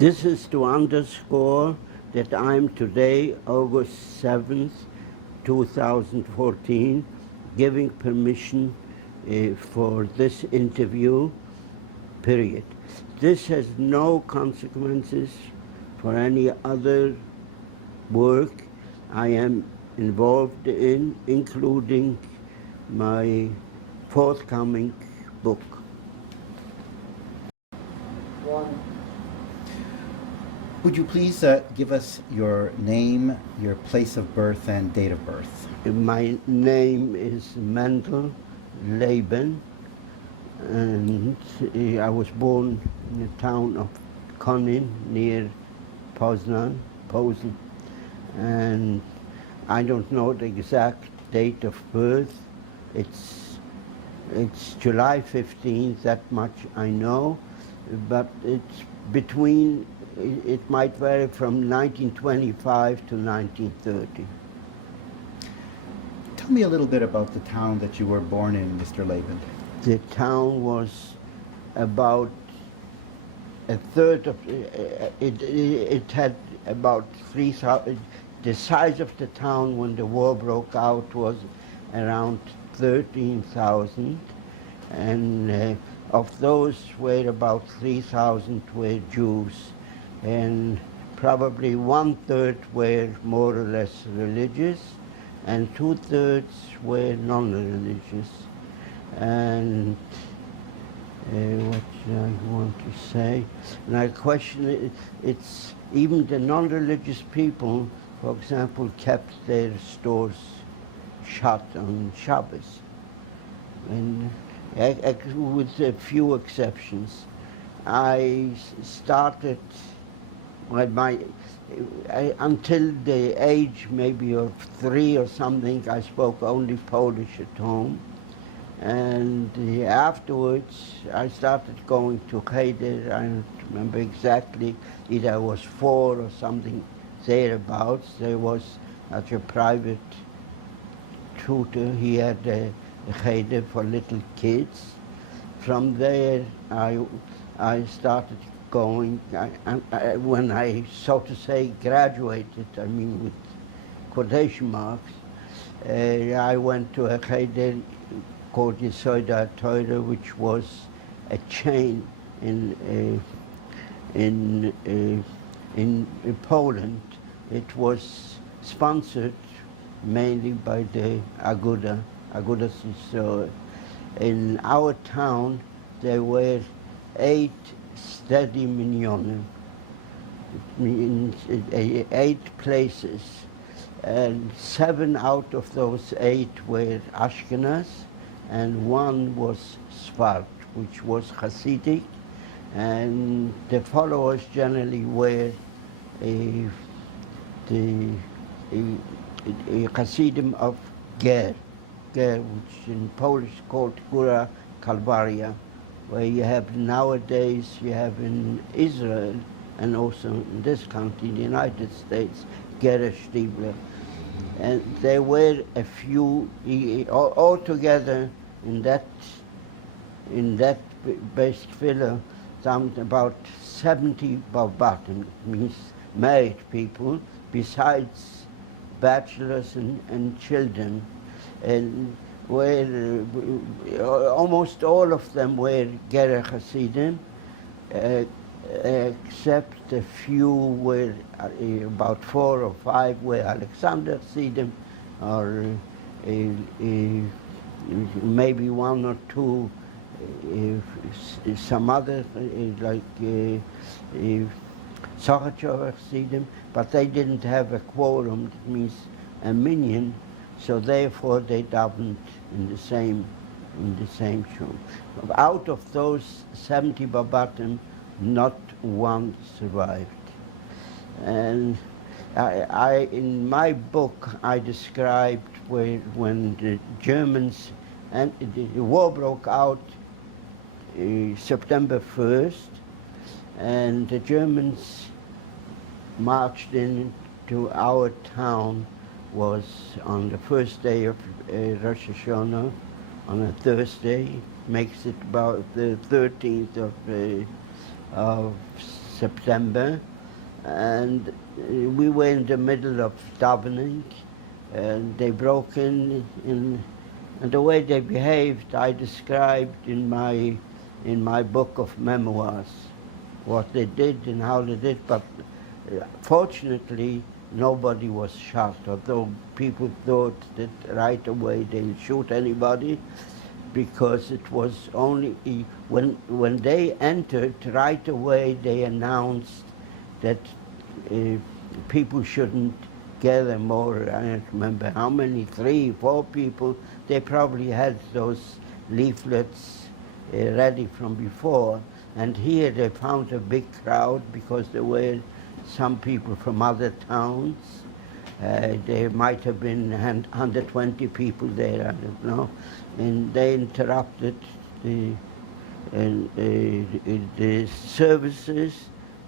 This is to underscore that I'm today, August 7th, 2014, giving permission for this interview, period. This has no consequences for any other work I am involved in, including my forthcoming book. Would you please give us your name, your place of birth, and date of birth? My name is Mendel Liben, and I was born in the town of Konin near Poznań, and I don't know the exact date of birth. It's July 15th, that much I know, but it's between, it might vary from 1925 to 1930. Tell me a little bit about the town that you were born in, Mr. Liben. The town was about a third of, it had about 3,000, the size of the town when the war broke out was around 13,000, and of those were about 3,000 were Jews, and probably 1/3 were more or less religious, and 2/3 were non-religious. And what should I want to say? And I question it's even the non-religious people, for example, kept their stores shut on Shabbos, and with a few exceptions. I started until the age maybe of 3 or something, I spoke only Polish at home. And afterwards, I started going to Cheder. I don't remember exactly, either I was 4 or something thereabouts. There was such a private tutor. He had a Cheder for little kids. From there, I started going, when I, so to say, graduated, I mean with quotation marks, I went to a Cheder called Yesoda Torah, which was a chain in Poland. It was sponsored mainly by the Aguda Sisor. In our town, there were 8 steady minyanim. It means 8 places, and 7 out of those 8 were Ashkenaz, and 1 was Sfard, which was Hasidic, and the followers generally were the Hasidim of Ger, which in Polish is called Góra Kalwaria, where you have nowadays, you have in Israel and also in this country, the United States, Ger Stiebler. And there were a few, altogether in that base filler, about 70 Barbatim, means married people, besides bachelors and children, and where almost all of them were Ger Hasidim, except a few were, about 4 or 5 were Alexander Hasidim, or maybe 1 or 2 some other, like Sachsenhausen Hasidim, but they didn't have a quorum, that means a minyan, so therefore they davened in the same shul. Out of those 70 Babatim, not 1 survived. And in my book, I described when the Germans, and the war broke out September 1st, and the Germans marched into our town, was on the first day of Rosh Hashanah, on a Thursday, makes it about the 13th of September, and we were in the middle of davening, and they broke in, and the way they behaved, I described in my book of memoirs, what they did and how they did, but fortunately nobody was shot, although people thought that right away they'll shoot anybody, because it was only when they entered, right away they announced that people shouldn't gather more. I don't remember how many, 3, 4 people. They probably had those leaflets ready from before. And here they found a big crowd because there were some people from other towns. There might have been 120 people there, I don't know. And they interrupted the services.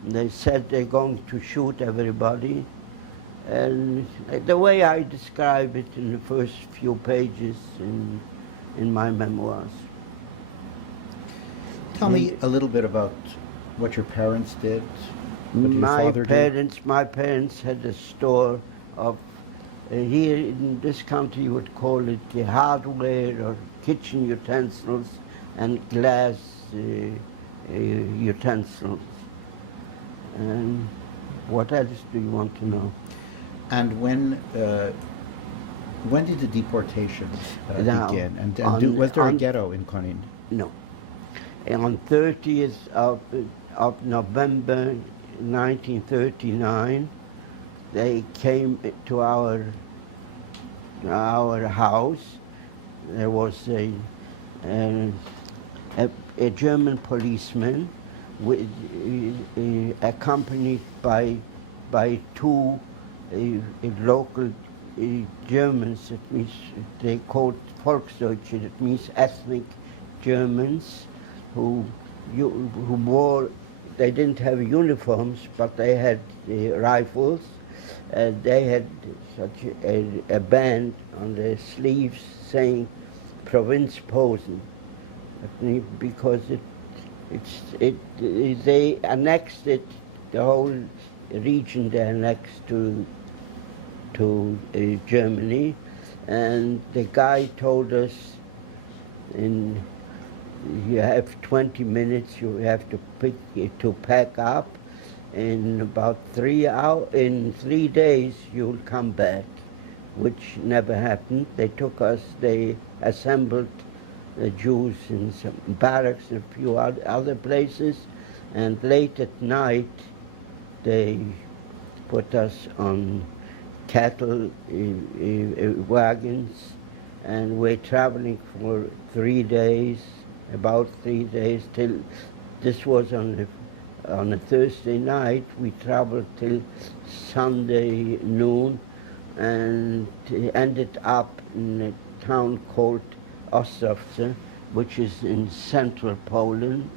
They said they're going to shoot everybody. And the way I describe it in the first few pages in my memoirs. Tell me a little bit about what your parents did. What did your father do? My parents had a store of, here in this country you would call it the hardware or kitchen utensils and glass utensils. And what else do you want to know? And when did the deportation begin? And was there a ghetto in Konin? No. On 30th of November 1939, they came to our house. There was a German policeman accompanied by 2 local Germans. It means they called Volksdeutsche. It means ethnic Germans who wore. They didn't have uniforms, but they had rifles. They had such a band on their sleeves saying "Provinz Posen," because they annexed it, the whole region they annexed to Germany, and the guy told us, you have 20 minutes, you have to pack up. In about 3 hours, in 3 days, you'll come back, which never happened. They assembled the Jews in some barracks and a few other places, and late at night, they put us on cattle wagons, and we're traveling for 3 days, about 3 days, till this was on a Thursday night. We traveled till Sunday noon, and ended up in a town called Ostrowiec, which is in central Poland,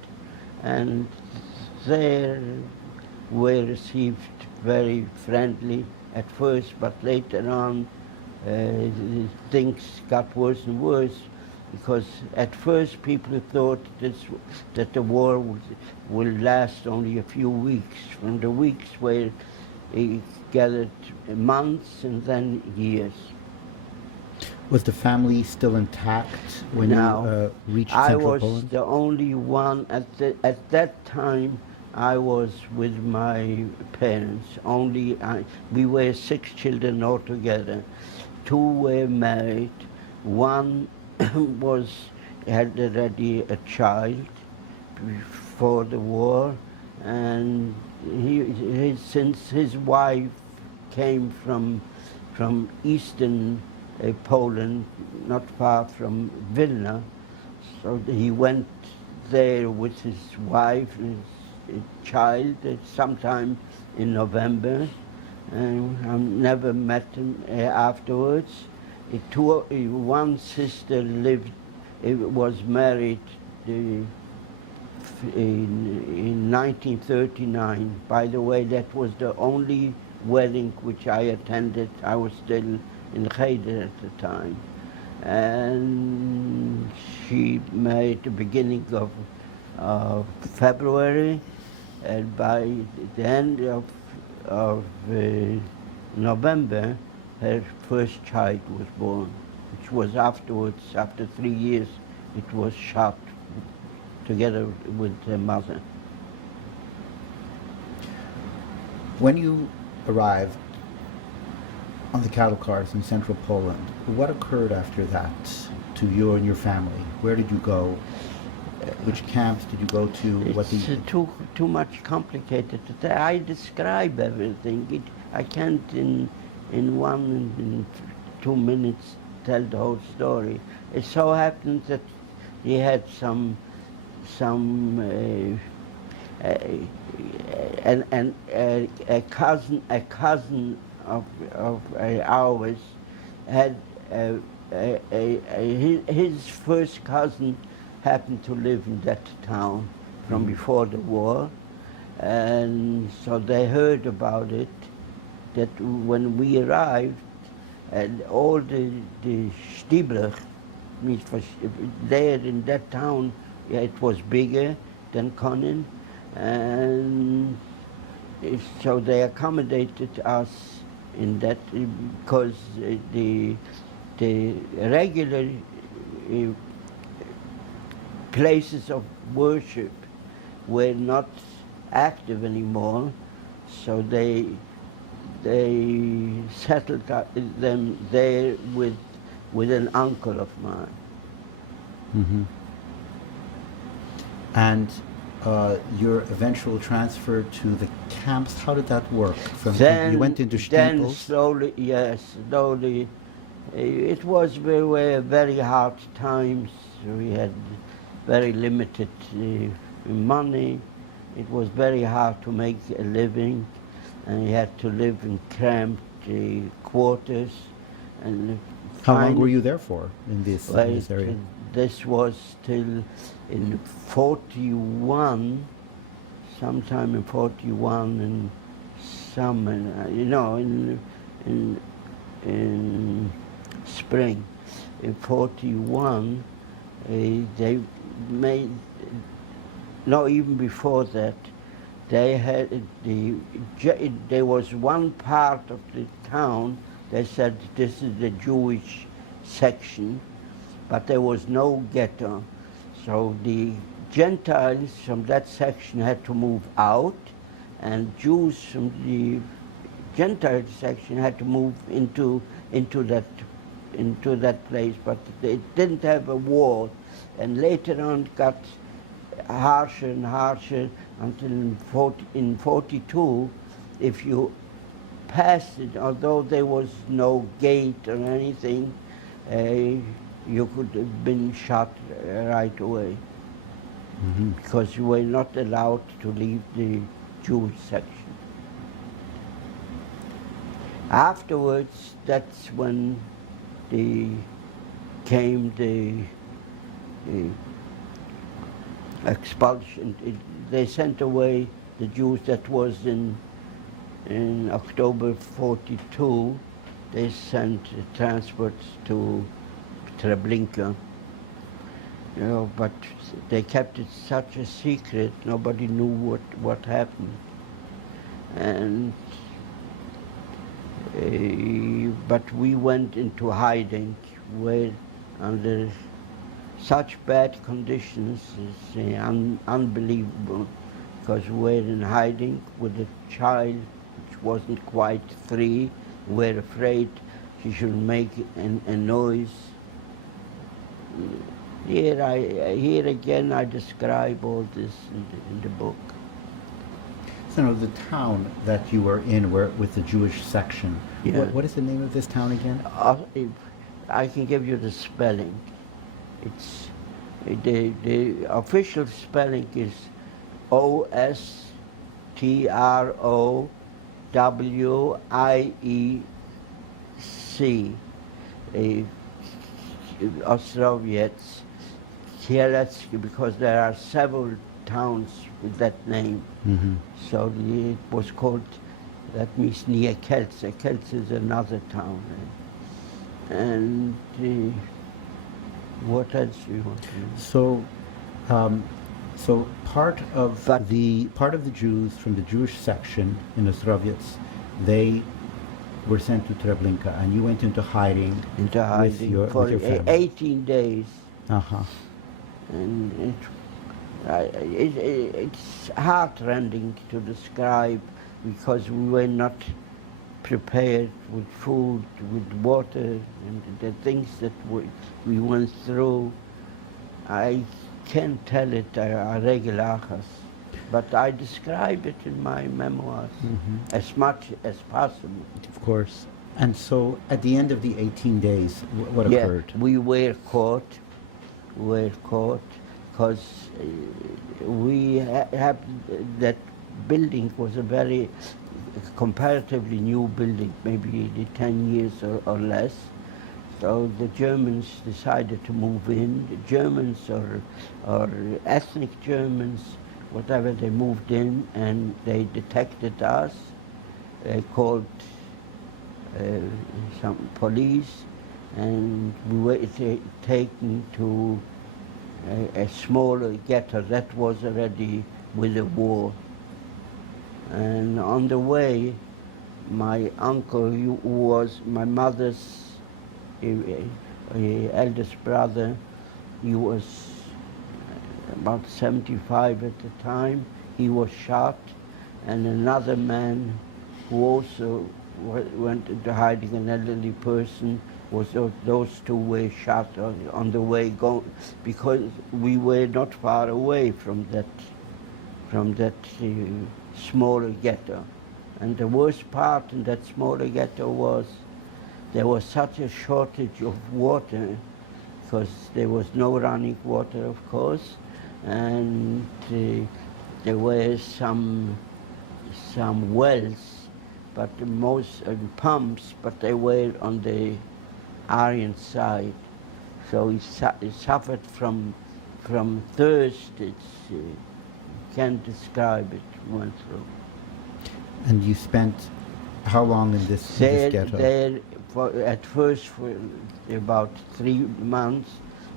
and there we received very friendly at first, but later on things got worse and worse, because at first people thought that the war will last only a few weeks, from the weeks where it gathered months and then years. Was the family still intact when you reached central Poland? I was the only one at that time. I was with my parents. We were 6 children altogether. 2 were married. One had already a child before the war, and since his wife came from eastern Poland, not far from Vilna, so he went there with his wife and his child sometime in November, and I never met him afterwards. One sister was married in 1939. By the way, that was the only wedding which I attended. I was still in Cheder at the time. And she married at the beginning of February. And by the end of November, her first child was born, which was afterwards, after 3 years, it was shot together with her mother. When you arrived on the cattle cars in central Poland, what occurred after that to you and your family? Where did you go? Which camps did you go to? It's too much complicated. I describe everything. I can't in 2 minutes tell the whole story. It so happened that he had a cousin of ours had his first cousin happened to live in that town from before the war, and so they heard about it. That when we arrived, and all the Stiebler, means for there in that town, it was bigger than Konin, and so they accommodated us in that because the regular places of worship were not active anymore, so they settled them there with an uncle of mine. Mm-hmm. And your eventual transfer to the camps, how did that work? You went into Stiepels? Then slowly. It was very hard times. We had very limited money. It was very hard to make a living, and you had to live in cramped quarters. And how long were you there for in this area? This was till in 41, sometime in 41 in summer, in spring. In 41, they made, no, even before that, they had there was one part of the town, they said this is the Jewish section, but there was no ghetto. So the Gentiles from that section had to move out, and Jews from the Gentile section had to move into that place, but they didn't have a wall. And later on it got harsher and harsher until in 42, if you passed it, although there was no gate or anything, you could have been shot right away, because you were not allowed to leave the Jewish section. Afterwards, that's when came the expulsion. They sent away the Jews. That was in October 42. They sent transports to Treblinka, but they kept it such a secret. Nobody knew what happened, and but we went into hiding, where under such bad conditions is unbelievable, because we were in hiding with a child which wasn't quite 3. We were afraid she should make a noise. Here again I describe all this in the book. So the town that you were in, with the Jewish section, what is the name of this town again? I can give you the spelling. It's the official spelling is Ostrowiec, Ostrowiec, because there are several towns with that name. So it was called, that means near Kielce. Kielce is another town. And what else do you want to know? So So part of But- the Jews from the Jewish section in Ostrowiec, they were sent to Treblinka, and you went into hiding. Into hiding with for your family. 18 days. Uh-huh. And it's heartrending to describe, because we were not prepared with food, with water, and the things that we went through. I can't tell it a regulachas, but I describe it in my memoirs as much as possible. Of course. And so at the end of the 18 days, what Yeah, occurred? we were caught. Because we have that building was a very comparatively new building, maybe 10 years or less. So the Germans decided to move in. The Germans or ethnic Germans, whatever, they moved in and they detected us. They called some police, and we were taken to a smaller ghetto that was already with the war. And on the way, my uncle, who was my mother's eldest brother, he was about 75 at the time, he was shot, and another man who also went into hiding, an elderly person, those two were shot on the way going, because we were not far away from that smaller ghetto. And the worst part in that smaller ghetto was there was such a shortage of water, because there was no running water, of course, and there were some wells, but most pumps, but they were on the Aryan side. So he suffered from thirst. Can't describe it. Went through. And you spent how long in this ghetto? There at first for about 3 months.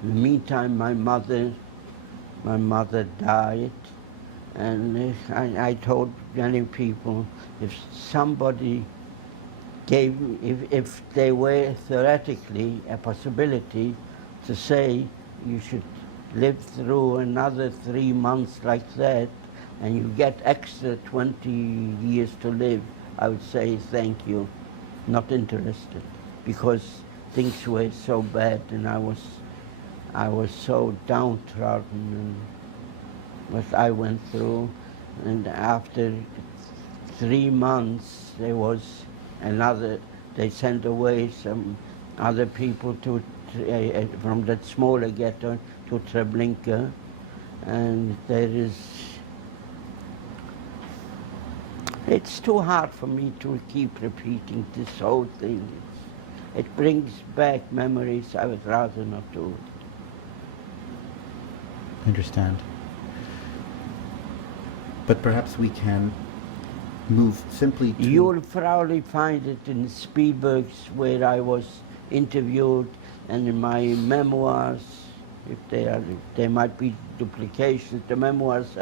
In the meantime, my mother died, and I told many people, if somebody if there were theoretically a possibility to say you should live through another 3 months like that and you get extra 20 years to live, I would say thank you, not interested, because things were so bad and I was so downtrodden and what I went through. And after 3 months there was they sent away some other people from that smaller ghetto to Treblinka, and it's too hard for me to keep repeating this whole thing. It brings back memories I would rather not do. I understand. But perhaps we can move simply to... You'll probably find it in Spielberg's, where I was interviewed, and in my memoirs, if there might be duplications. The memoirs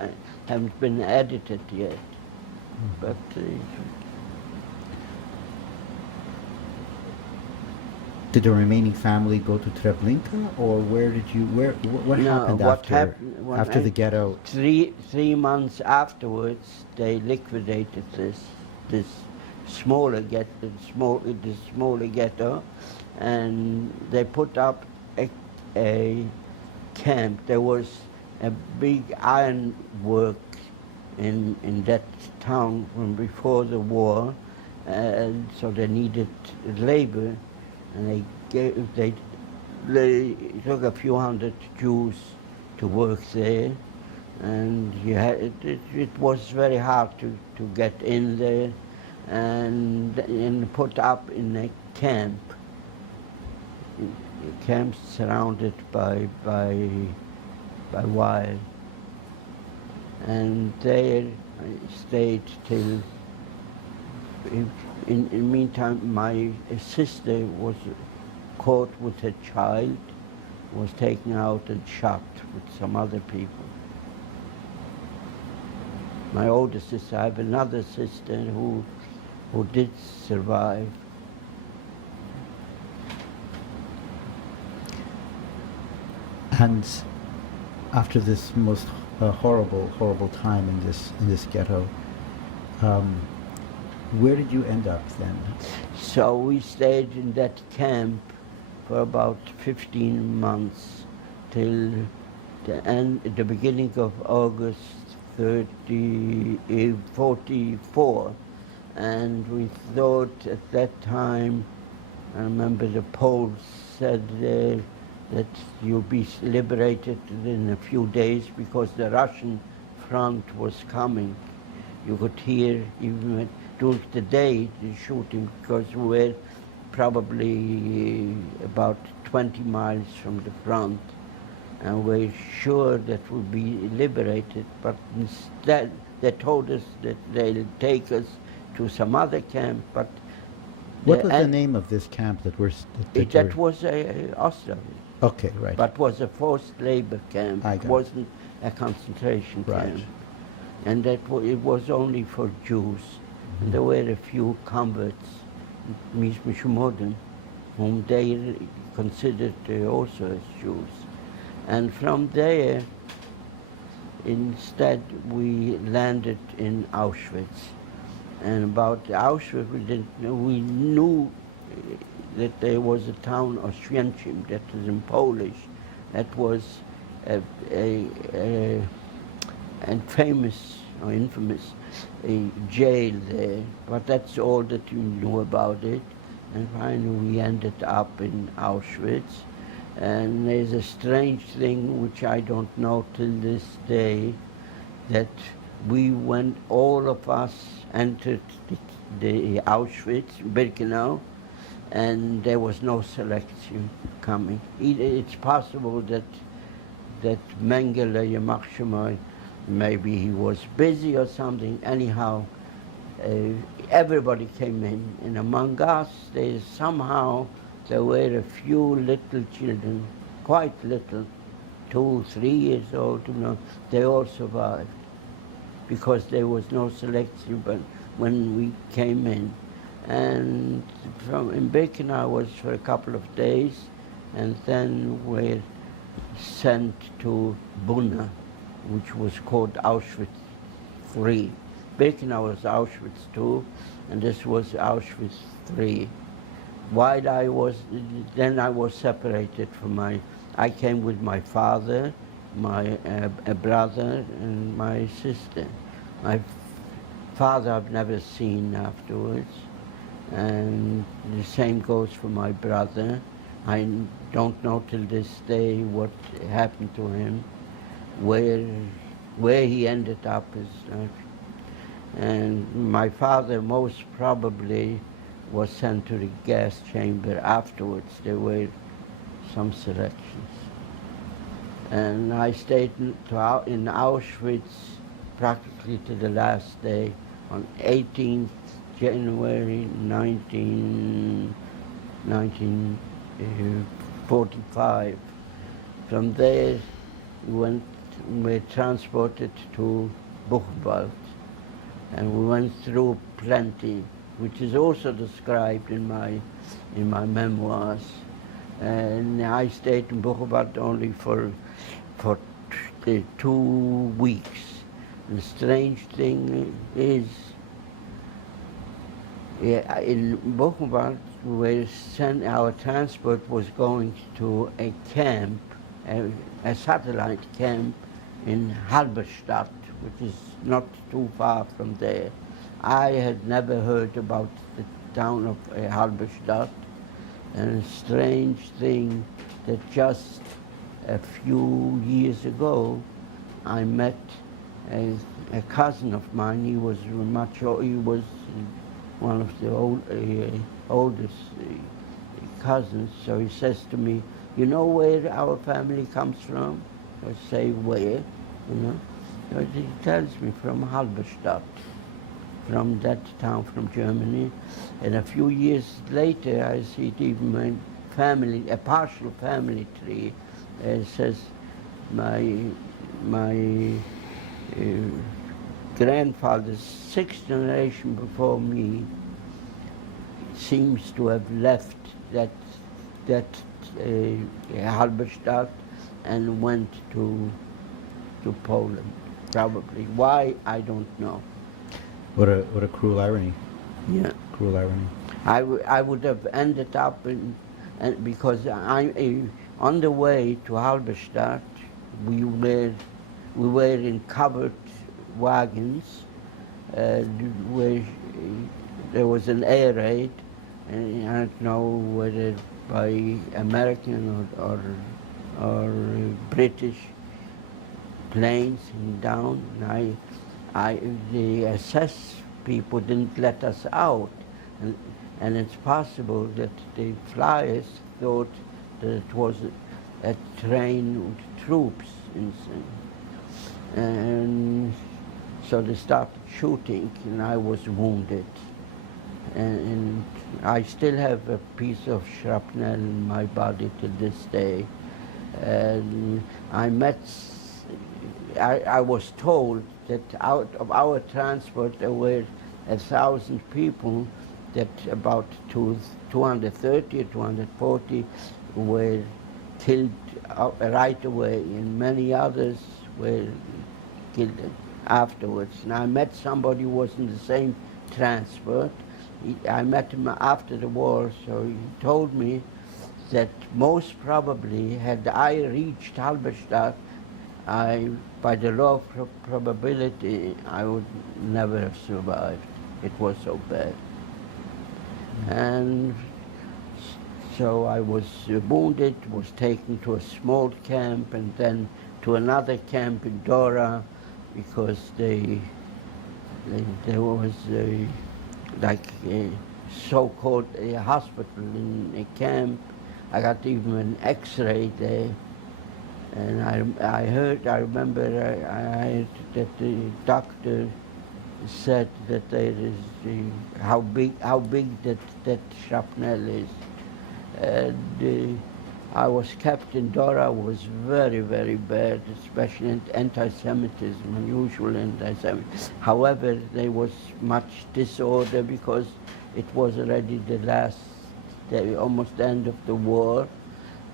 haven't been edited yet. But did the remaining family go to Treblinka, or what happened after the ghetto? 3 months afterwards, they liquidated this smaller ghetto, and they put up a camp. There was a big iron work in that town from before the war, and so they needed labor, and they took a few hundred Jews to work there, and it was very hard to get in there, and put up in a camp surrounded by wire. And there I stayed till, in the meantime, my sister was caught with her child, was taken out and shot with some other people. My older sister, I have another sister who did survive. And after this most horrible time in this ghetto, where did you end up then? So we stayed in that camp for about 15 months till the beginning of August 44. And we thought at that time, I remember the Poles said that you'll be liberated in a few days because the Russian front was coming. You could hear even during the day the shooting because we were probably about 20 miles from the front, and we're sure that we'll be liberated. But instead, they told us that they'll take us to some other camp. But what was the name of this camp that was? That was Austerlitz. Okay, right. But was a forced labor camp. It wasn't a concentration camp. And that it was only for Jews. Mm-hmm. And there were a few converts, modern, whom they considered also as Jews. And from there, instead, we landed in Auschwitz. And about Auschwitz, we knew that there was a town, Ostrowiec, that was in Polish, that was a famous or infamous jail there. But that's all that you knew about it. And finally, we ended up in Auschwitz. And there's a strange thing which I don't know till this day, that we went, all of us entered the Auschwitz II-Birkenau, and there was no selection coming. It's possible that Mendel Liben, maybe he was busy or something. Anyhow, everybody came in, and among us, there were a few little children, quite little, 2, 3 years old, they all survived because there was no selection but when we came in. And in Birkenau was for a couple of days, and then we're sent to Buna, which was called Auschwitz III. Birkenau was Auschwitz II, and this was Auschwitz III. While I was separated from I came with my father, my brother, and my sister. My father I've never seen afterwards, and the same goes for my brother. I don't know till this day what happened to him, where he ended up his life. And my father most probably was sent to the gas chamber afterwards. There were some selections. And I stayed in Auschwitz practically to the last day, on 18th January 1945. From there, we were transported to Buchenwald, and we went through plenty, which is also described in my memoirs. And I stayed in Buchenwald only for 2 weeks. And the strange thing is, in Buchenwald, our transport was going to a camp, a satellite camp in Halberstadt, which is not too far from there. I had never heard about the town of Halberstadt, and a strange thing that just a few years ago I met a cousin of mine. He was one of the oldest cousins. So he says to me, "You know where our family comes from?" I say, "Where?" So he tells me, "From Halberstadt," from that town from Germany. And a few years later, I see it even my family, a partial family tree. It says my grandfather's sixth generation before me seems to have left that Halberstadt and went to Poland. Probably. Why, I don't know. What a cruel irony. Yeah. Cruel irony. I would have ended up and because on the way to Halberstadt, we were in covered wagons where there was an air raid, and I don't know whether by American or British planes down. And the SS people didn't let us out, and it's possible that the flyers thought that it was a train with troops, and so they started shooting, and I was wounded. And I still have a piece of shrapnel in my body to this day. And I was told that out of our transport there were 1,000 people, that about 230 or 240 were killed right away, and many others were killed afterwards. And I met somebody who was in the same transport. I met him after the war, so he told me that most probably had I reached Halberstadt, by the law of probability, I would never have survived. It was so bad. And so I was wounded, was taken to a small camp, and then to another camp in Dora, because there was like a so-called hospital in a camp. I got even an X-ray there, and I remember I heard that the doctor said that there is how big that shrapnel is, and I was kept in Dora. Was very, very bad, especially anti-Semitism, unusual anti-Semitism. However, there was much disorder because it was already almost the end of the war,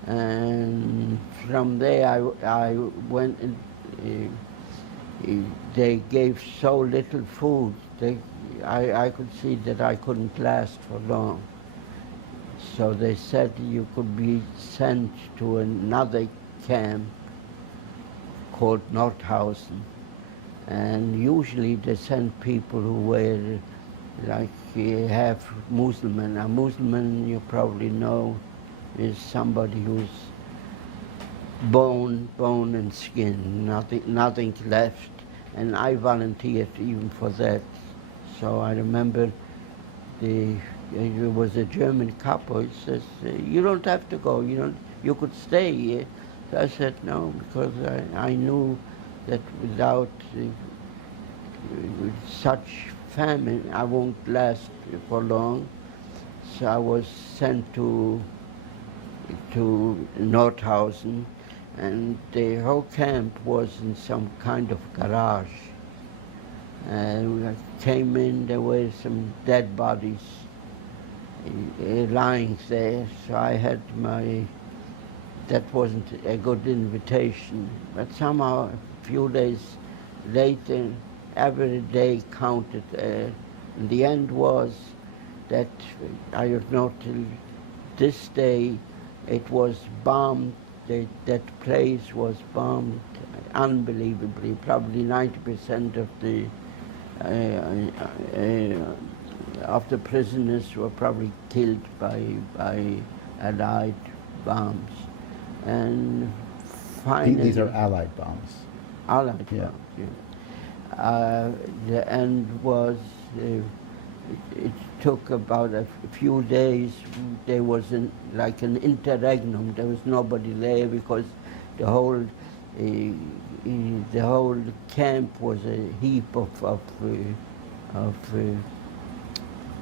and from there I went and they gave so little food. I could see that I couldn't last for long. So they said you could be sent to another camp called Nordhausen. And usually they send people who were like half Muslim. A Muslim, you probably know, is somebody who's bone and skin, nothing left. And I volunteered even for that. So I remember there was a German couple. He says, "You don't have to go. You could stay here." So I said no, because I knew that without such famine, I won't last for long. So I was sent to Nordhausen, and the whole camp was in some kind of garage. And when I came in, there were some dead bodies lying there, so I had that wasn't a good invitation. But somehow, a few days later, every day counted. And the end was that I don't know till this day, it was bombed. That place was bombed unbelievably. Probably 90% of the prisoners were probably killed by Allied bombs. And finally, these are Allied bombs. Allied Yeah. bombs. Yeah. The end was. It took about a few days. There was like an interregnum. There was nobody there because the whole camp was a heap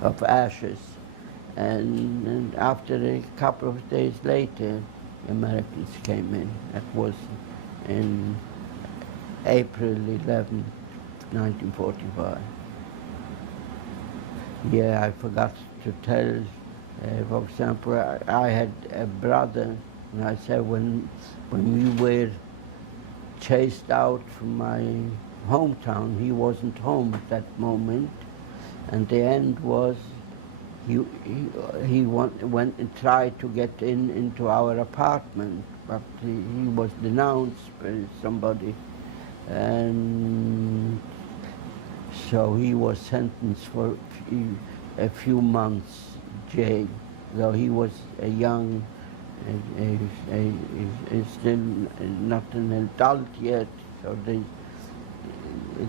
of ashes. And after a couple of days later, Americans came in. That was in April 11, 1945. Yeah, I forgot to tell, for example, I had a brother, and I said when we were chased out from my hometown, he wasn't home at that moment, and the end was he went and tried to get into our apartment, but he was denounced by somebody, and so he was sentenced for a few months jail. Though he was a young, still not an adult yet, so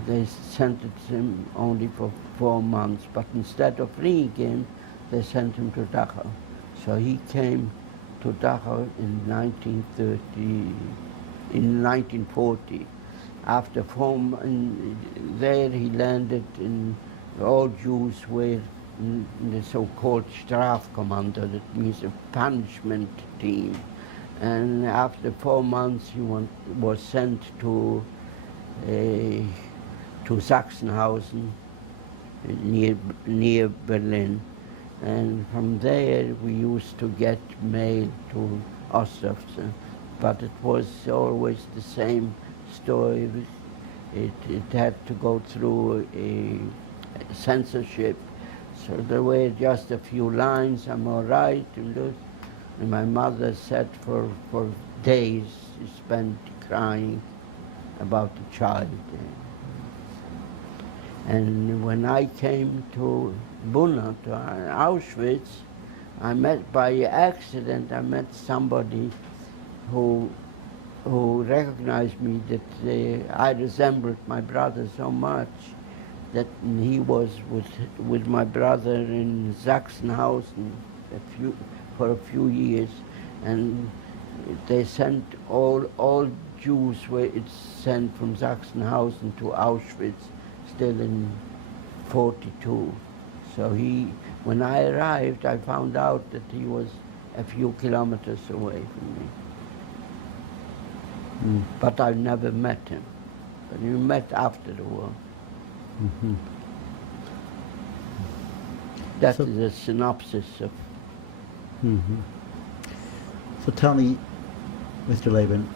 they sentenced him only for 4 months. But instead of freeing him, they sent him to Dachau. So he came to Dachau in 1940. After there he landed in, all Jews were in the so-called Strafkommando, that means a punishment team. And after 4 months he was sent to Sachsenhausen, near Berlin. And from there we used to get mail to Auschwitz, but it was always the same story. It had to go through a censorship, so there were just a few lines, I'm all right, and my mother said for days she spent crying about the child. And when I came to Buna, to Auschwitz, I met by accident, I met somebody who recognized me, that I resembled my brother so much that he was with my brother in Sachsenhausen for a few years, and they sent all Jews were sent from Sachsenhausen to Auschwitz still in 42. So when I arrived, I found out that he was a few kilometers away from me. But I never met him. But we met after the war. Mm-hmm. That is a synopsis of... Mm-hmm. So tell me, Mr. Liben,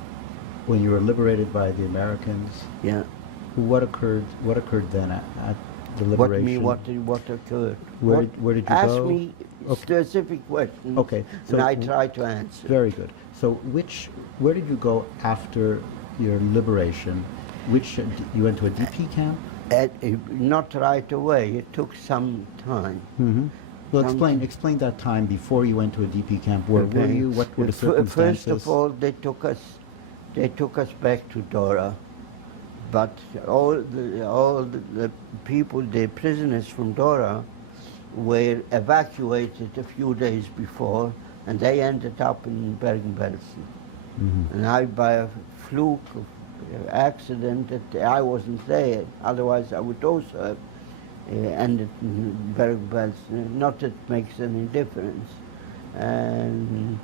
when you were liberated by the Americans, Yeah. what occurred then at the liberation? What occurred? Where did you Ask go? me specific questions, Okay, so and I try to answer. Very good. So where did you go after your liberation? You went to a DP camp? Not right away. It took some time. Mm-hmm. Well, explain that time before you went to a DP camp. Where were you? What were the circumstances? First of all, they took us back to Dora, but all the people, the prisoners from Dora, were evacuated a few days before, and they ended up in Bergen-Belsen. Mm-hmm. And I, by a fluke of accident, that I wasn't there. Otherwise, I would also have ended in Bergen-Belsen. Not that it makes any difference. And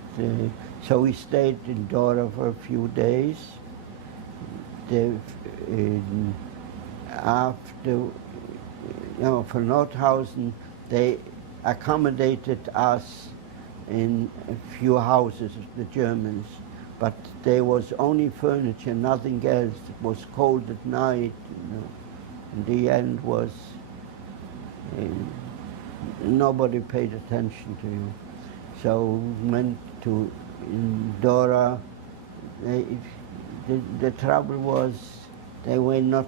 so we stayed in Dora for a few days. For Nordhausen, they accommodated us in a few houses, the Germans, but there was only furniture, nothing else. It was cold at night, And the end was nobody paid attention to you. So went to Dora. The trouble was they were not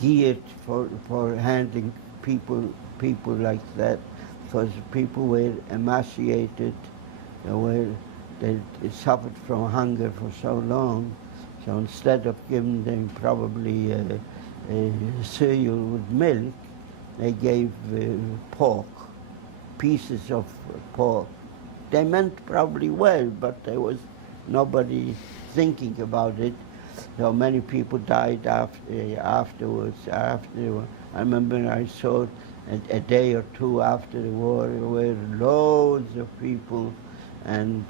geared for handling people like that, because people were emaciated. They suffered from hunger for so long. So instead of giving them probably a cereal with milk, they gave pork, pieces of pork. They meant probably well, but there was nobody thinking about it. So many people died afterwards. I remember I saw a day or two after the war, there were loads of people and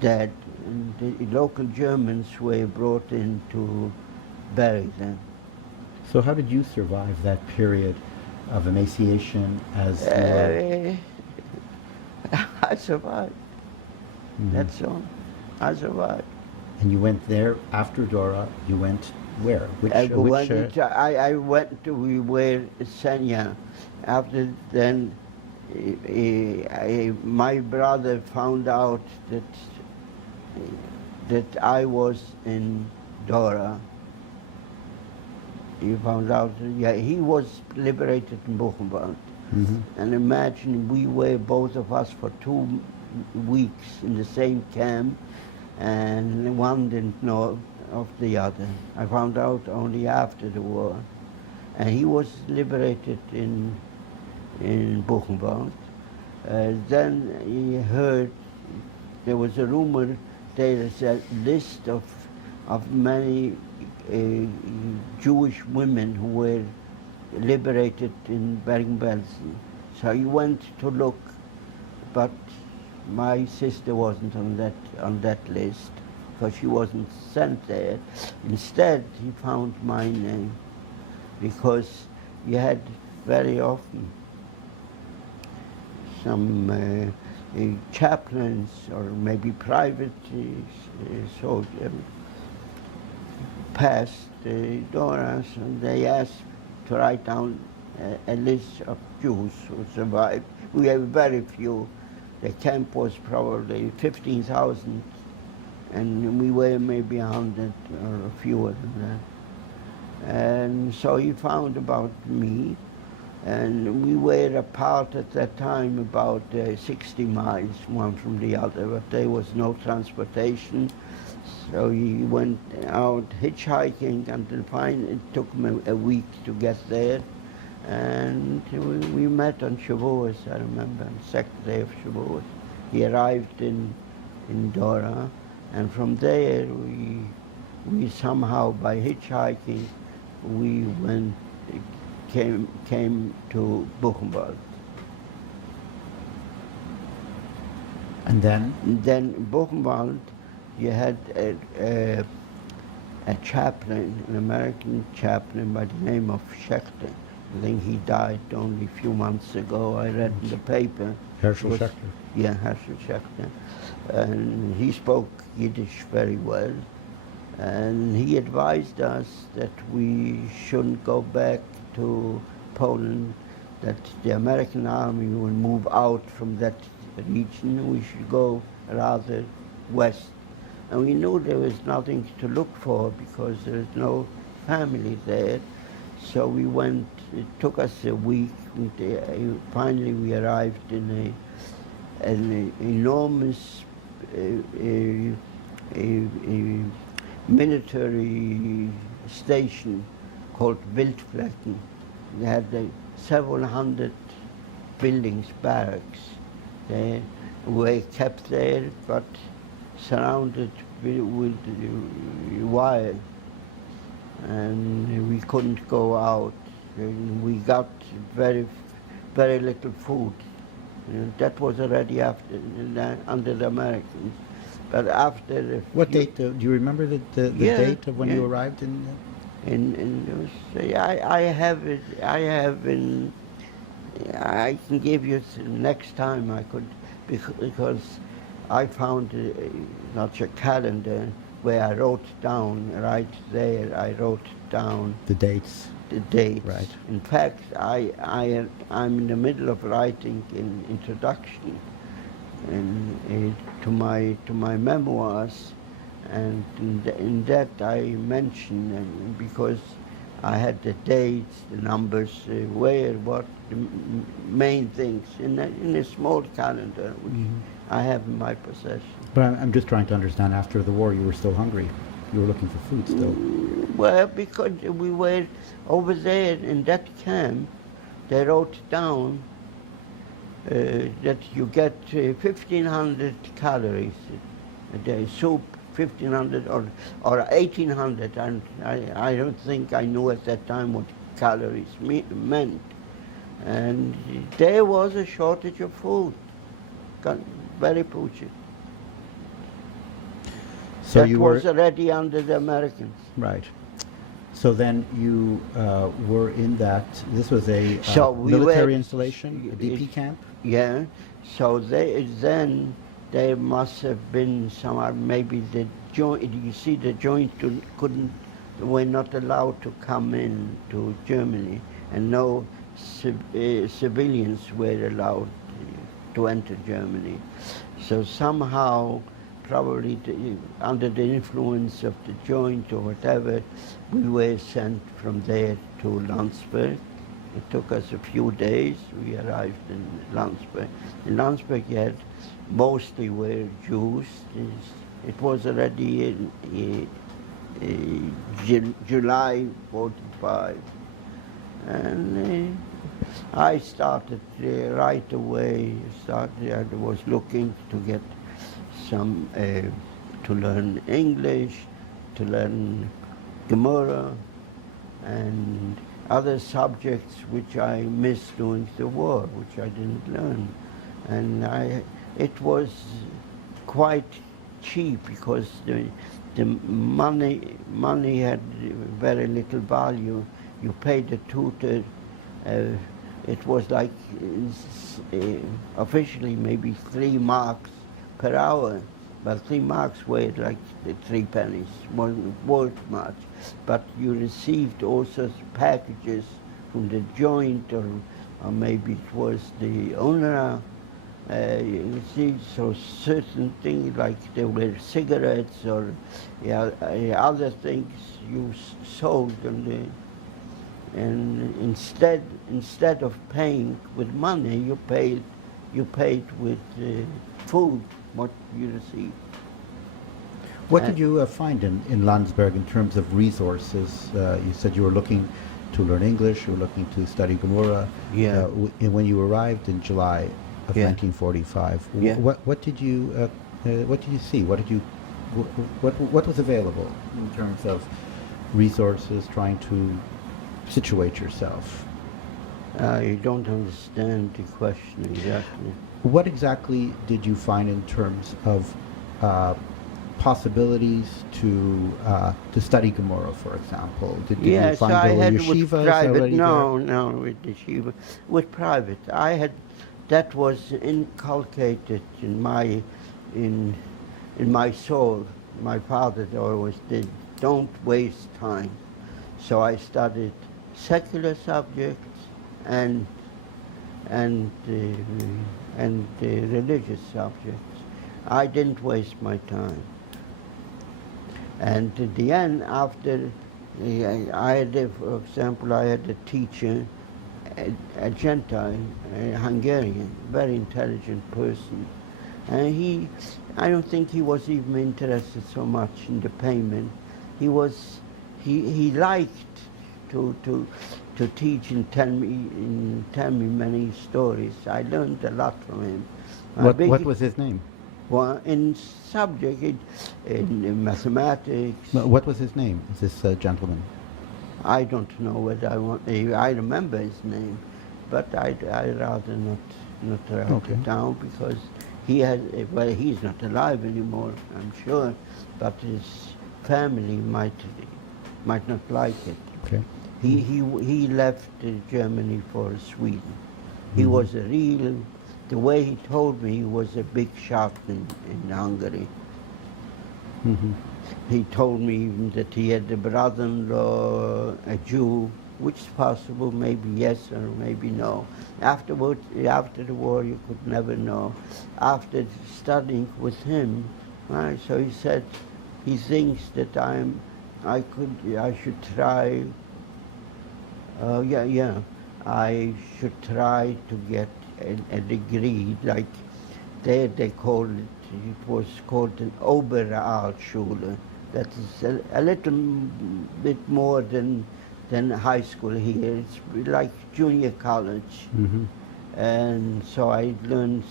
dead. And the local Germans were brought in to bury them. So how did you survive that period of emaciation as you were... I survived. Mhm. That's all. I survived. And you went there after Dora. You went where? I went to, we were Senya. After then, my brother found out that I was in Dora. He found out, yeah, he was liberated in Buchenwald. Mhm. And imagine we were, both of us, for 2 weeks in the same camp, and one didn't know of the other. I found out only after the war. And he was liberated in Buchenwald. Then he heard, there was a rumor, there's a list of many Jewish women who were liberated in Bergen-Belsen. So he went to look, but my sister wasn't on that list because she wasn't sent there. Instead, he found my name because you had very often some chaplains or maybe private soldiers passed Doras, and they asked to write down a list of Jews who survived. We have very few. The camp was probably 15,000, and we were maybe 100 or fewer than that. And so he found about me, and we were apart at that time about 60 miles, one from the other, but there was no transportation. So he went out hitchhiking until finally it took him a week to get there. And we met on Shavuos, I remember, on the second day of Shavuos. He arrived in Dora, and from there we somehow, by hitchhiking, we came to Buchenwald. And then? And then in Buchenwald, you had a chaplain, an American chaplain by the name of Schacter. I think he died only a few months ago. I read in the paper. Herschel Schacter. Yeah, Herschel Schacter. And he spoke Yiddish very well. And he advised us that we shouldn't go back to Poland, that the American army will move out from that region. We should go rather west. And we knew there was nothing to look for because there was no family there. So we went, it took us a week. Finally we arrived in an enormous military station called Wildflecken. They had several hundred buildings, barracks. They were kept there, but surrounded with wire. And we couldn't go out. And we got very, very little food. That was already under the Americans. But after what date? Do you remember the date of when you arrived in? I have it. I can give you next time. I could, because I found not a calendar where I wrote down right there. I wrote down the dates. The dates. Right. In fact, I'm in the middle of writing an introduction to my memoirs, and in that I mention, because I had the dates, the numbers, where, what, the main things in a small calendar, which I have in my possession. But I'm just trying to understand, after the war you were still hungry. You were looking for food still. Well, because we were over there in that camp, they wrote down that you get 1,500 calories a day, soup, 1,500 or 1,800, and I don't think I knew at that time what calories meant. And there was a shortage of food, got very poachy. So that was already under the Americans. Right. So then you were in that, this was a So we military were- installation, a DP camp? Yeah, so then there must have been some, maybe the joint, you see the joint were not allowed to come in to Germany, and no civilians were allowed to enter Germany. So somehow, probably under the influence of the joint or whatever, we were sent from there to Lundsberg. It took us a few days. We arrived in Lundsberg. In Lundsberg, mostly were Jews. It was already in July 45. And I started right away. I was looking to get some, to learn English, to learn Gemara, and other subjects which I missed during the war, which I didn't learn. And it was quite cheap because the money had very little value. You paid the tutor, it was like officially maybe 3 marks per hour, but 3 marks were like 3 pennies, wasn't worth much. But you received all sorts of packages from the joint, or maybe it was the owner. You see, so certain things like there were cigarettes or other things you sold, and instead of paying with money, you paid with food what you received. What did you find in Landsberg in terms of resources? You said you were looking to learn English, you were looking to study Gemara. Yeah. When you arrived in July of 1945, Yeah. what did you see? What was available in terms of resources, trying to situate yourself? I don't understand the question exactly. What exactly did you find in terms of possibilities to study Gemara, for example? Did you find I there were had yeshivas with private. already No, with yeshiva, with private. I had, that was inculcated in my soul. My father always did. Don't waste time. So I studied secular subjects and religious subjects. I didn't waste my time. And at the end, after I had, for example, I had a teacher, a Gentile, a Hungarian, very intelligent person, and I don't think he was even interested so much in the payment. He liked to teach and tell me many stories. I learned a lot from him. What was his name? Well, in subject, in mathematics. No, what was his name, this gentleman? I don't know whether I remember his name, but I'd rather not write it down, because he's not alive anymore, I'm sure, but his family might not like it. Okay. He left Germany for Sweden. He was the way he told me, he was a big shot in Hungary. Mm-hmm. He told me even that he had a brother-in-law, a Jew, which is possible, maybe yes or maybe no. After the war, you could never know. After studying with him, so he said he thinks that I should try. I should try to get a degree, like there they call it. It was called an Oberrealschule. That is a little bit more than high school here. It's like junior college. Mm-hmm. And so I learned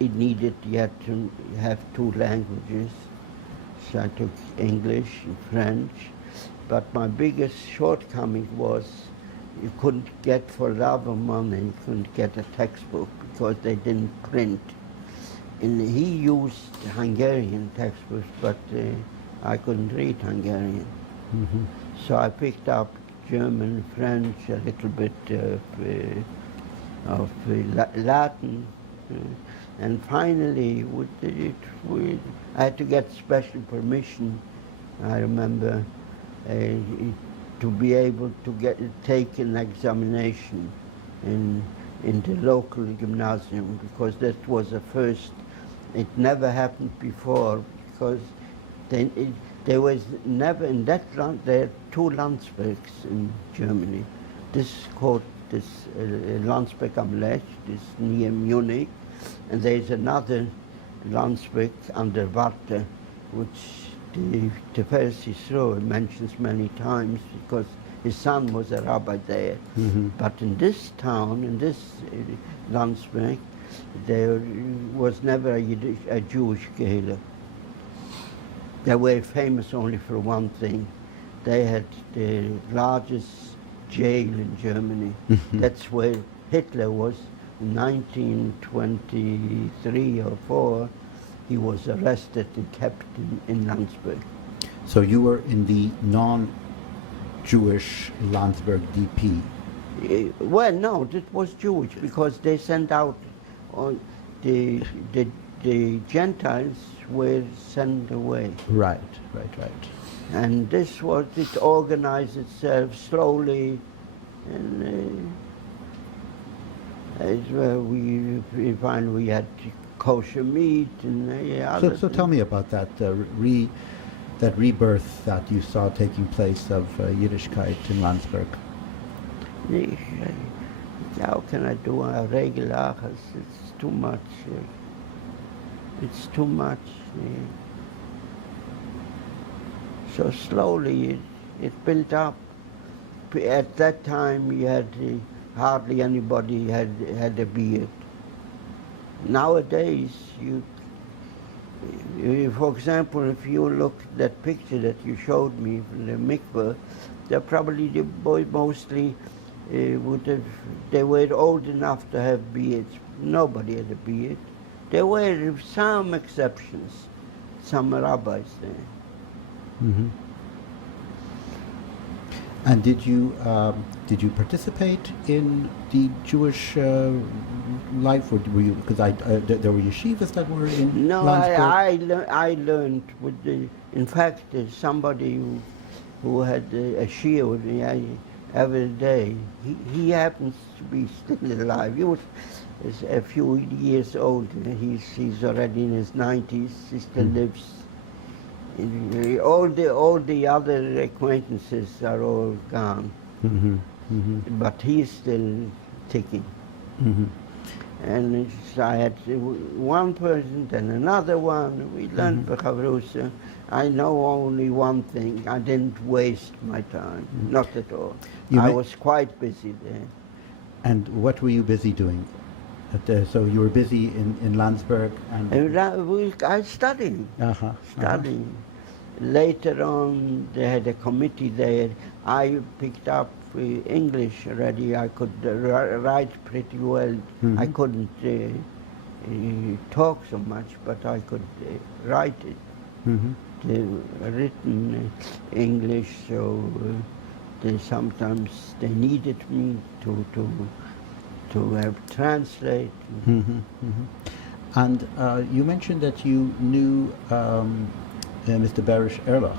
it needed yet to have 2 languages. So I took English and French. But my biggest shortcoming was you couldn't get, for love of money, you couldn't get a textbook because they didn't print. And he used Hungarian textbooks, but I couldn't read Hungarian. Mm-hmm. So I picked up German, French, a little bit of Latin, and finally, I had to get special permission. I remember to be able to take an examination in the local gymnasium, because that was the first. It never happened before, because there was never in that land. There are two Lundsbergs in Germany. This called Landsberg am Lech, this near Munich, and there's another Landsberg under Warte, which the Pharisee mentions many times, because his son was a rabbi there. Mm-hmm. But in this town, in this Landsberg, there was never a Jewish ghetto. They were famous only for one thing. They had the largest jail in Germany. That's where Hitler was in 1923 or 4. He was arrested and kept in Landsberg. So you were in the non-Jewish Landsberg DP? Well, no, it was Jewish, because they sent out the Gentiles were sent away. Right. And this was, it organized itself slowly, and we finally we had kosher meat and So tell me about that that rebirth that you saw taking place of Yiddishkeit in Landsberg. How can I do a regular? It's too much. It's too much. So slowly it built up. At that time, you had hardly anybody had a beard. Nowadays, for example, if you look at that picture that you showed me from the mikveh, they're probably the boys mostly they were old enough to have beards. Nobody had a beard. There were some exceptions, some rabbis there. Mm-hmm. And did you participate in the Jewish life, or were you? Because there were yeshivas that were in Landsberg. I learned with in fact, somebody who had a shiur with me every day. He happens to be still alive. He was a few years old. He's already in his 90s. He still lives. All the other acquaintances are all gone. Mm-hmm. Mm-hmm. But he's still ticking. Mm-hmm. And I had one person, then another one. We learned Bechavrusa. I know only one thing. I didn't waste my time, not at all. I was quite busy there. And what were you busy doing? So you were busy in Landsberg? I studied. Studying. Later on, they had a committee there. I picked up English already. I could write pretty well. I couldn't talk so much, but I could write it. Written English, so sometimes they needed me to have translate. And you mentioned that you knew Mr. Berish Erlach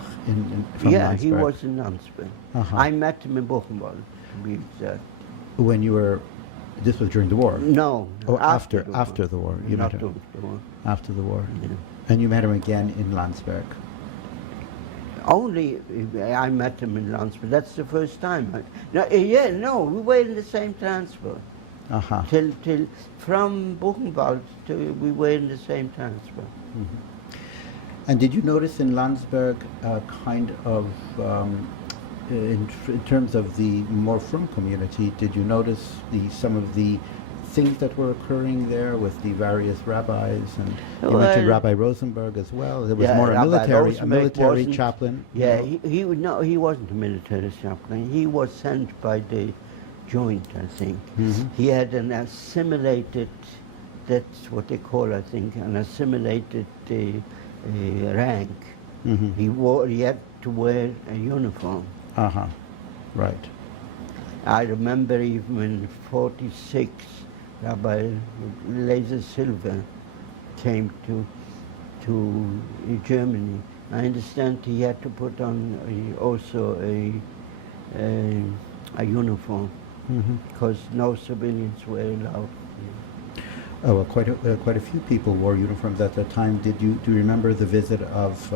from Landsberg. He was in Landsberg. I met him in Buchenwald, to be exact. When you were, this was during the war? No, after the war. You met him. After the war. Yeah. And you met him again in Landsberg? Only I met him in Landsberg. That's the first time. We were in the same transfer. Till from Buchenwald we were in the same transfer. And did you notice in Landsberg kind of, in terms of the more frum community, did you notice some of the things that were occurring there with the various rabbis? And you mentioned Rabbi Rosenberg as well. There was more a military chaplain. Yeah, he wasn't a military chaplain. He was sent by the joint, I think. He had an assimilated, that's what they call, I think, an assimilated rank. He to wear a uniform. Uh-huh. Right. I remember even in 46, Rabbi Laser Silver came to Germany. I understand he had to put on also a uniform Mm-hmm. because no civilians were allowed. Oh, well, quite a few people wore uniforms at that time. Do you remember the visit of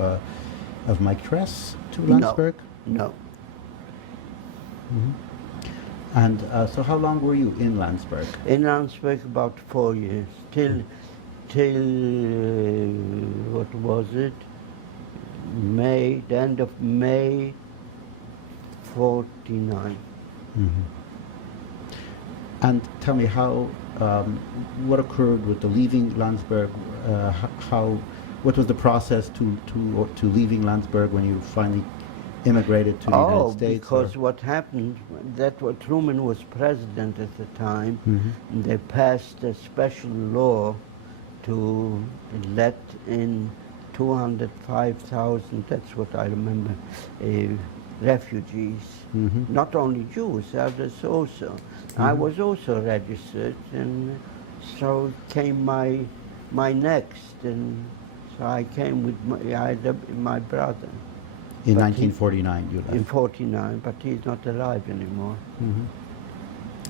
Mike Tress to Lundsberg? No. Mm-hmm. And so how long were you in Lundsberg? In Landsberg about 4 years, till what was it? May, the end of May 49. Mm-hmm. And tell me what occurred with the leaving Landsberg? What was the process to leaving Landsberg when you finally immigrated to the United States? Because what happened, Truman was president at the time, Mm-hmm. and they passed a special law to let in 205,000, that's what I remember, refugees. Mm-hmm. Not only Jews, others also. Mm-hmm. I was also registered, and so came my next, and so I came with my brother. In But 1949, you left. In 49, but he's not alive anymore. Mm-hmm.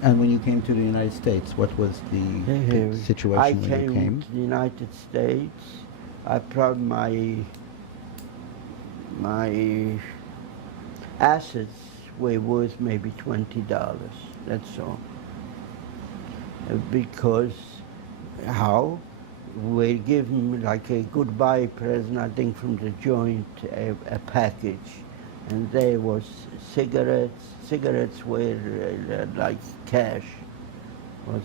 And when you came to the United States, what was the situation when you came? To the United States. I probably my assets were worth maybe $20. That's all. Because how? We give him like a goodbye present, I think from the joint, a package. And there was cigarettes. Cigarettes were like cash, was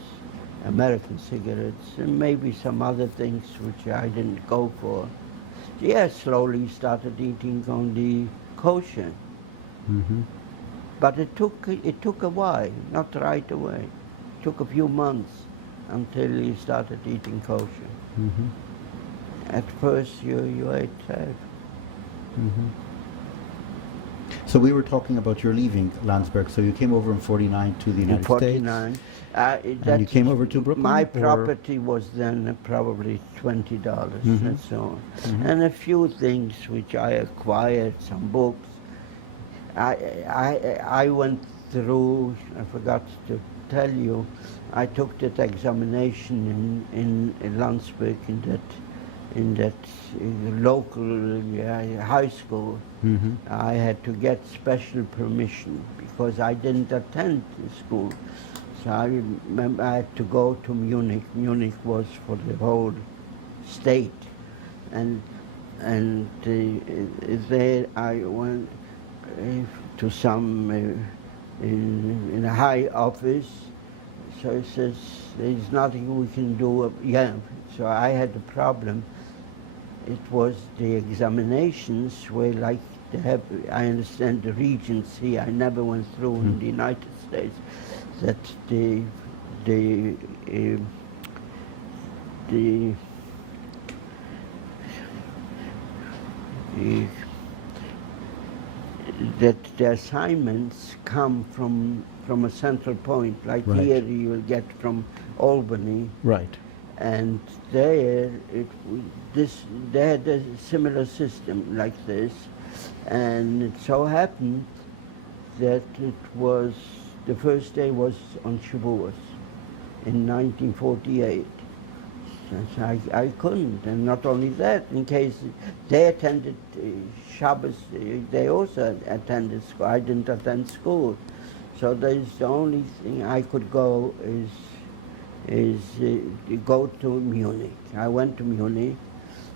American cigarettes, and maybe some other things which I didn't go for. Yeah, slowly started eating only kosher. Mm-hmm. But it took a while, not right away. It took a few months until you started eating kosher. Mm-hmm. At first you ate turf. Mm-hmm. So we were talking about your leaving Landsberg. So you came over in 49 to the United In 49. States. And you came over to Brooklyn? My or? property was then probably $20, Mm-hmm. and so on. Mm-hmm. And a few things which I acquired, some books. I went through, I forgot to tell you, I took that examination in Landsberg in that local high school. Mm-hmm. I had to get special permission because I didn't attend the school. So I remember I had to go to Munich. Munich was for the whole state. And there I went to some, in a high office. So he says, there's nothing we can do. Yeah, so I had a problem. It was the examinations were like they have, I understand the Regency, I never went through in the United States, that that the assignments come from a central point, like Right. here you will get from Albany. Right. And there, they had a similar system like this, and it so happened that the first day was on Shavuos in 1948. So I couldn't, and not only that, in case they attended Shabbos, they also attended school. I didn't attend school, so the only thing I could go is go to Munich. I went to Munich.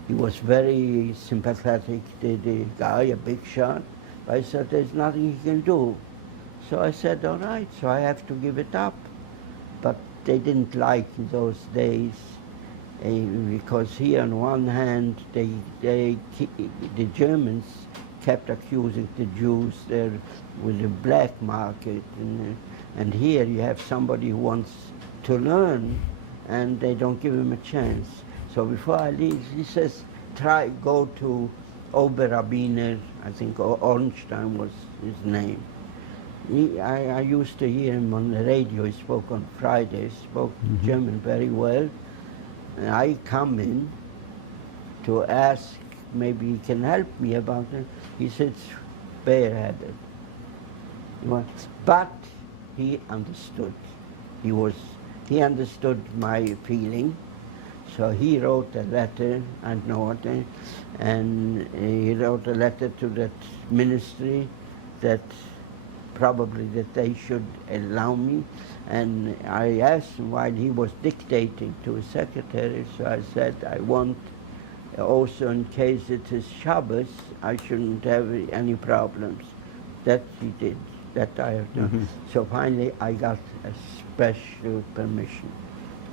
He was very sympathetic, the guy, a big shot. I said, there's nothing he can do. So I said, all right, so I have to give it up. But they didn't like in those days, because here on one hand, the Germans kept accusing the Jews there with the black market. And here you have somebody who wants to learn, and they don't give him a chance. So before I leave, he says, go to Oberrabbiner, I think Ornstein was his name. I used to hear him on the radio. He spoke on Fridays, spoke German very well. And I come in to ask, maybe he can help me about it. He sits bareheaded. But he understood. He understood my feeling. So he wrote a letter, I know what, and he wrote a letter to that ministry that probably that they should allow me. And I asked him while he was dictating to his secretary, so I said, I want also in case it is Shabbos, I shouldn't have any problems. That he did, that I have done. So finally I got a special permission.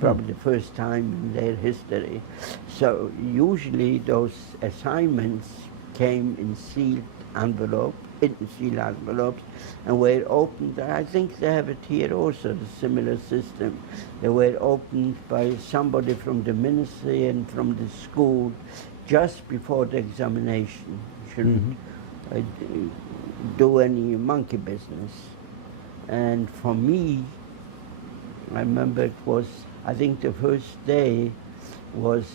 Probably the first time in their history. So usually those assignments came in sealed envelopes, and were opened. I think they have it here also, the similar system. They were opened by somebody from the ministry and from the school just before the examination. You shouldn't do any monkey business. And for me, I remember it was, I think the first day was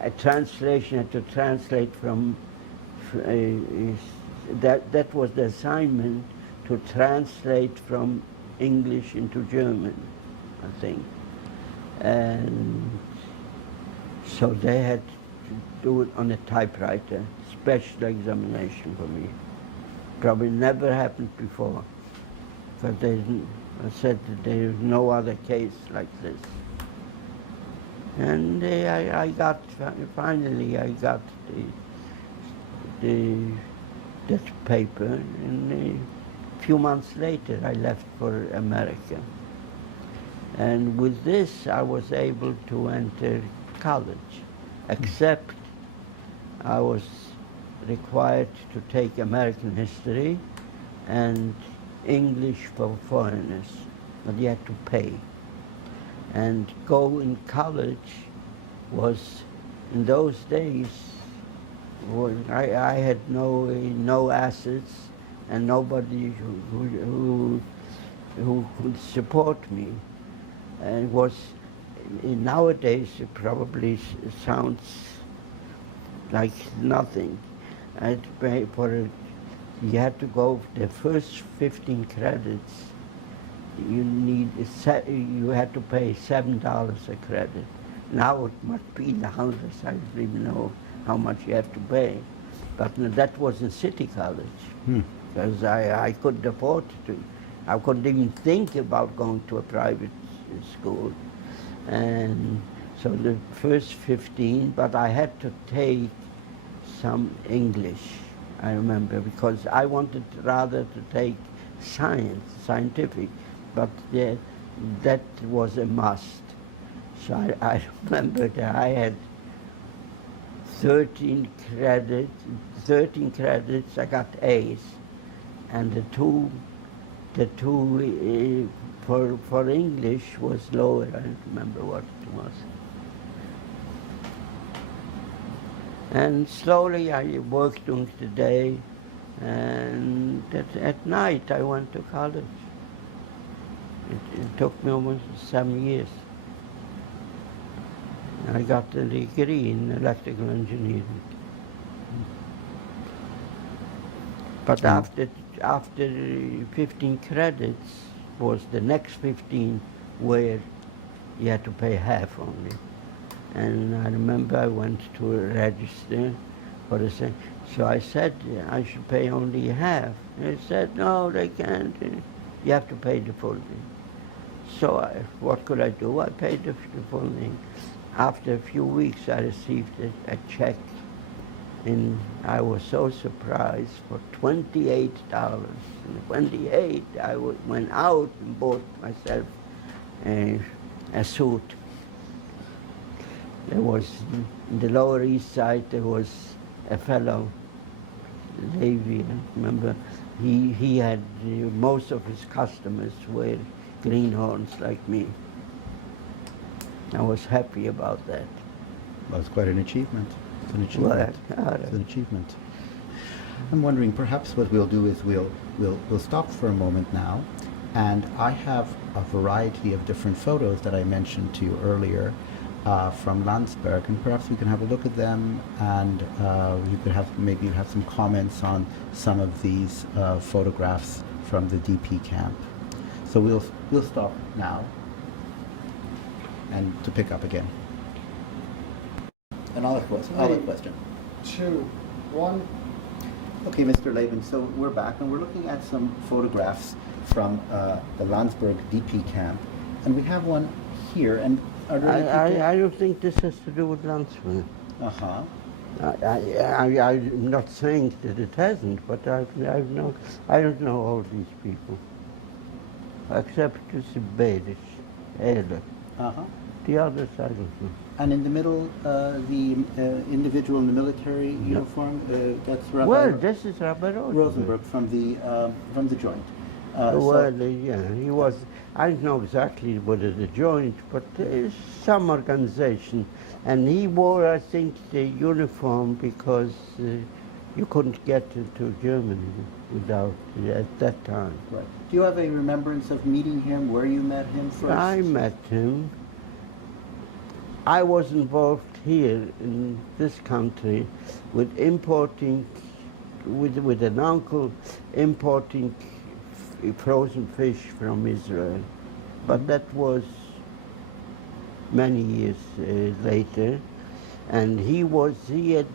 a translation, I had to translate from, that was the assignment, to translate from English into German, I think. And so they had to do it on a typewriter, special examination for me. Probably never happened before, because I said that there is no other case like this. And finally I got that paper, and a few months later I left for America. And with this I was able to enter college, except I was required to take American history and English for foreigners, but you had to pay. And go in college was, in those days, I had no assets and nobody who could support me. And it was, nowadays it probably sounds like nothing. I had to pay for it. You had to go the first 15 credits. You had to pay $7 a credit. Now it must be in the hundreds. I don't even know how much you have to pay. But that was in city college, because I couldn't afford to. I couldn't even think about going to a private school. And so the first 15, but I had to take some English, I remember, because I wanted rather to take scientific, but that was a must. So I remember that I had 13 credits, I got A's, and the two for English was lower. I don't remember what it was. And slowly I worked during the day, and at night I went to college. It took me almost 7 years. I got a degree in electrical engineering. But after 15 credits was the next 15 where you had to pay half only. And I remember I went to register for the same. So I said I should pay only half. And they said, no, they can't. You have to pay the full thing. So what could I do? I paid the full thing. After a few weeks, I received a check, and I was so surprised, for $28. And 28, I went out and bought myself a suit. There was, in the Lower East Side, there was a fellow, Davy, remember, he had, most of his customers were greenhorns like me. I was happy about that. Well, it's quite an achievement. It's an achievement. It's an achievement. I'm wondering, perhaps what we'll do is we'll stop for a moment now, and I have a variety of different photos that I mentioned to you earlier from Lundsberg, and perhaps we can have a look at them, and you could maybe have some comments on some of these photographs from the DP camp. So we'll stop now, and to pick up again. Another question. 2, 1. Okay, Mr. Liben, so we're back and we're looking at some photographs from the Lundsberg DP camp, and we have one here. And are there I don't think this has to do with Lundsberg. Uh-huh. I'm not saying that it hasn't, but I don't know all these people, except this Bedisch, Ehler. Uh-huh. The others I don't know. And in the middle, the individual in the military uniform, that's Rabbi Well, this is Rabbi Rosenberg from the joint. Yeah, he was, I don't know exactly whether the joint, but some organization. And he wore, I think, the uniform because you couldn't get into Germany without, at that time. Right. Do you have a remembrance of meeting him, where you met him first? I met him. I was involved here in this country with importing, with an uncle importing frozen fish from Israel. But that was many years later. And he had,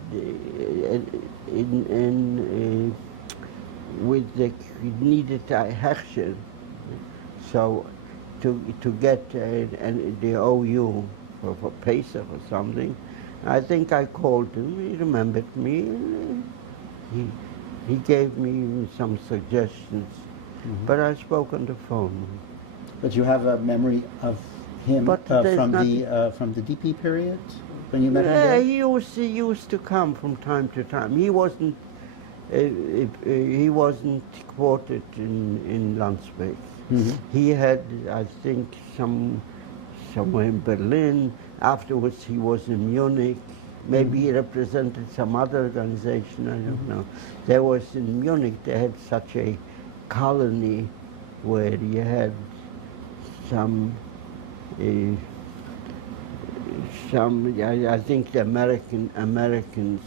he needed a Herschel. So to get the OU, for Pesach or something. I think I called him, he remembered me, and he gave me some suggestions, but I spoke on the phone. But you have a memory of him from the DP period, when you met him there? He used to come from time to time. He wasn't quartered in Lundsberg. He had, I think, somewhere in Berlin. Afterwards he was in Munich. Maybe he represented some other organization, I don't know. There was in Munich, they had such a colony where you had some I think the Americans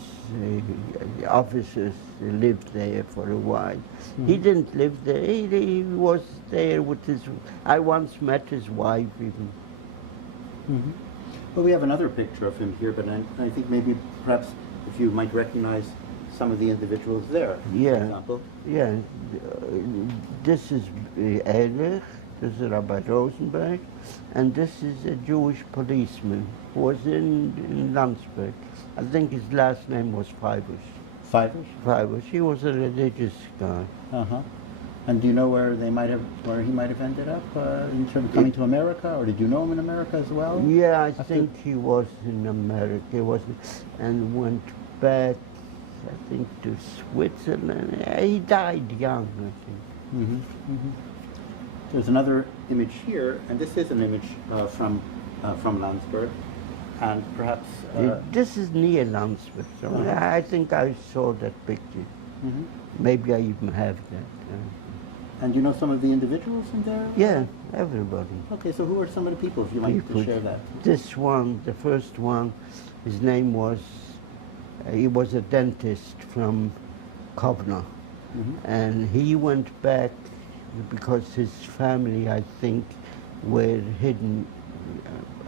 officers lived there for a while. He didn't live there, he was there with I once met his wife even. Well, we have another picture of him here, but I think maybe perhaps if you might recognize some of the individuals there, for example. Yeah, this is Ehler, this is Rabbi Rosenberg, and this is a Jewish policeman who was in Lundsberg. I think his last name was Feibusch. Feibusch. He was a religious guy. Uh-huh. And do you know where he might have ended up in terms of coming to America, or did you know him in America as well? Yeah, I think he was in America. And went back, I think, to Switzerland. He died young, I think. There's another image here, and this is an image from Lundsberg, and perhaps this is near Lundsberg. So I think I saw that picture. Maybe I even have that. And you know some of the individuals in there? Yeah, everybody. Okay, so who are some of the people, if you like to share that? This one, the first one, his name was, he was a dentist from Karna. And he went back because his family, I think, were hidden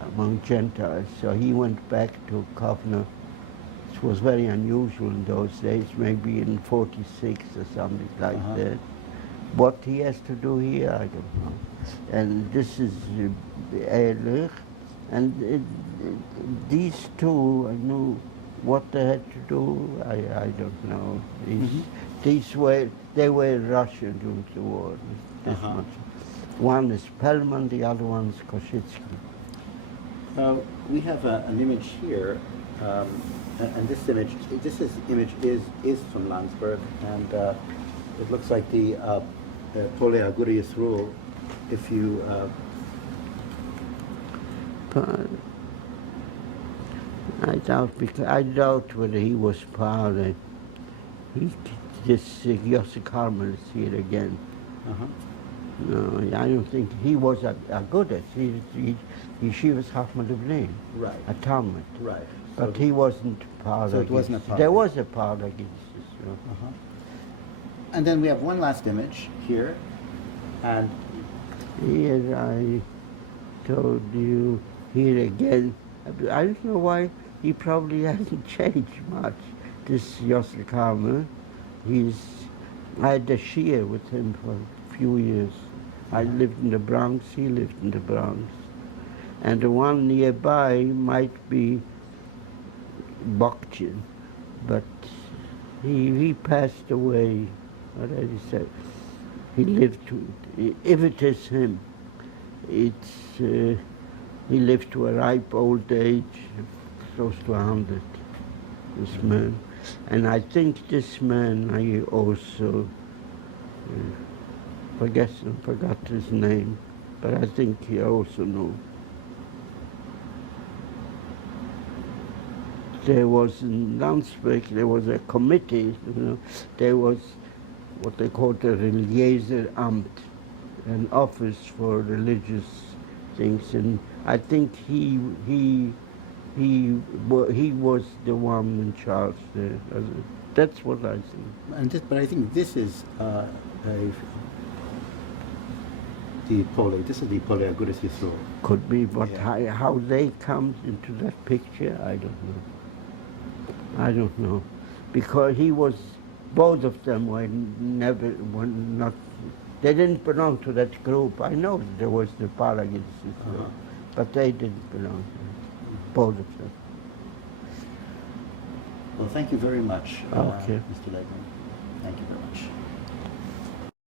among Gentiles. So he went back to Karna. It was very unusual in those days, maybe in 46 or something like that. What he has to do here, I don't know. And this is Ehler, and these two, I knew what they had to do. I don't know. They were Russian during the war. This much. One is Pellman, the other one is Koshitsky. We have an image here, and this image is from Lundsberg, and it looks like the Pole Agurius rule. If you I doubt whether he was part of this Josip Karmel is here again. Uh-huh. No, I don't think he was a good at. She was Chachma Livnei, Right. a Talmud. Right. But he wasn't part so of it wasn't a part There of it. was a part of it. Uh-huh. And then we have one last image here, and Here I told you, here again. I don't know why he probably hasn't changed much, this Josip Karmel. I had a share with him for a few years. I lived in the Bronx, he lived in the Bronx. And the one nearby might be Bokchin, but he passed away already. So he lived to, if it is him, it's he lived to a ripe old age, close to 100. This man, and I think this man I also forgot his name, but I think he also knew. There was in Lundsberg, there was a committee, there was what they called the Religiöser Amt, an office for religious things, and I think he was the one in charge there. That's what I think. And but I think this is the Pole. This is the Pole Agudas Yisrael. Could be, but Yeah. how they come into that picture, I don't know. I don't know, because both of them were not. They didn't belong to that group. I know there was the Paragists, Uh-huh. but they didn't belong to it. Both of them. Well, thank you very much, Okay. Mr. Liben. Thank you very much.